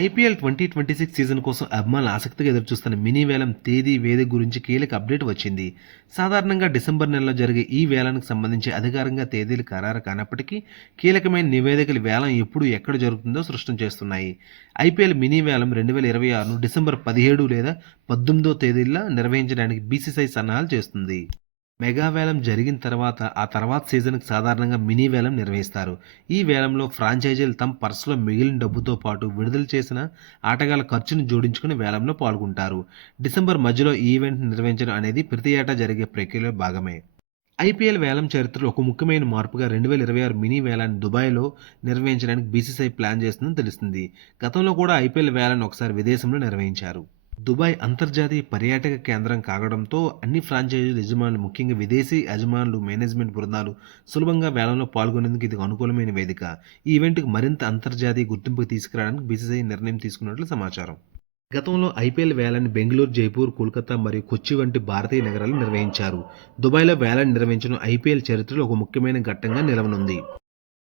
IPL 2026 season కోసం అభిమానులు ఆసక్తిగా ఎదురుచూస్తున్న మినీ వేలం తేదీ, వేదిక గురించి కీలక అప్డేట్ వచ్చింది. సాధారణంగా డిసెంబర్ నెలలో జరిగే ఈ వేలానికి సంబంధించి అధికారికంగా తేదీలు ఖరారు కానప్పటికీ కీలకమైన నివేదికలు వేలం ఎప్పుడు, ఎక్కడ జరుగుతుందో స్పష్టం చేస్తున్నాయి. ఐపీఎల్ మినీ వేలం 2026ను డిసెంబర్ 17 లేదా 18వ తేదీల్లో నిర్వహించడానికి బీసీసీఐ సన్నాహాలు చేస్తుంది. మెగా వేలం జరిగిన తర్వాత ఆ తర్వాత సీజన్కి సాధారణంగా మినీ వేలం నిర్వహిస్తారు. ఈ వేలంలో ఫ్రాంచైజీలు తమ పర్సులో మిగిలిన డబ్బుతో పాటు విడుదల చేసిన ఆటగాళ్ల ఖర్చును జోడించుకుని వేలంలో పాల్గొంటారు. డిసెంబర్ మధ్యలో ఈ ఈవెంట్ నిర్వహించడం అనేది ప్రతి ఏటా జరిగే ప్రక్రియలో భాగమే. ఐపీఎల్ వేలం చరిత్రలో ఒక ముఖ్యమైన మార్పుగా 2026 మినీ వేలాన్ని దుబాయ్లో నిర్వహించడానికి బీసీసీఐ ప్లాన్ చేస్తుందని తెలుస్తుంది. గతంలో కూడా ఐపీఎల్ వేలాన్ని ఒకసారి విదేశంలో నిర్వహించారు. దుబాయ్ అంతర్జాతీయ పర్యాటక కేంద్రం కావడంతో అన్ని ఫ్రాంచైజీల యజమానులు, ముఖ్యంగా విదేశీ యజమానులు, మేనేజ్మెంట్ బృందాలు సులభంగా వేలంలో పాల్గొనేందుకు ఇది అనుకూలమైన వేదిక. ఈ ఈవెంట్కు మరింత అంతర్జాతీయ గుర్తింపు తీసుకురావడానికి బీసీసీఐ నిర్ణయం తీసుకున్నట్లు సమాచారం. గతంలో ఐపీఎల్ వేలాన్ని బెంగళూరు, జైపూర్, కోల్కతా మరియు కొచ్చి వంటి భారతీయ నగరాలు నిర్వహించారు. దుబాయ్లో వేలాన్ని నిర్వహించడం ఐపీఎల్ చరిత్రలో ఒక ముఖ్యమైన ఘట్టంగా నిలవనుంది.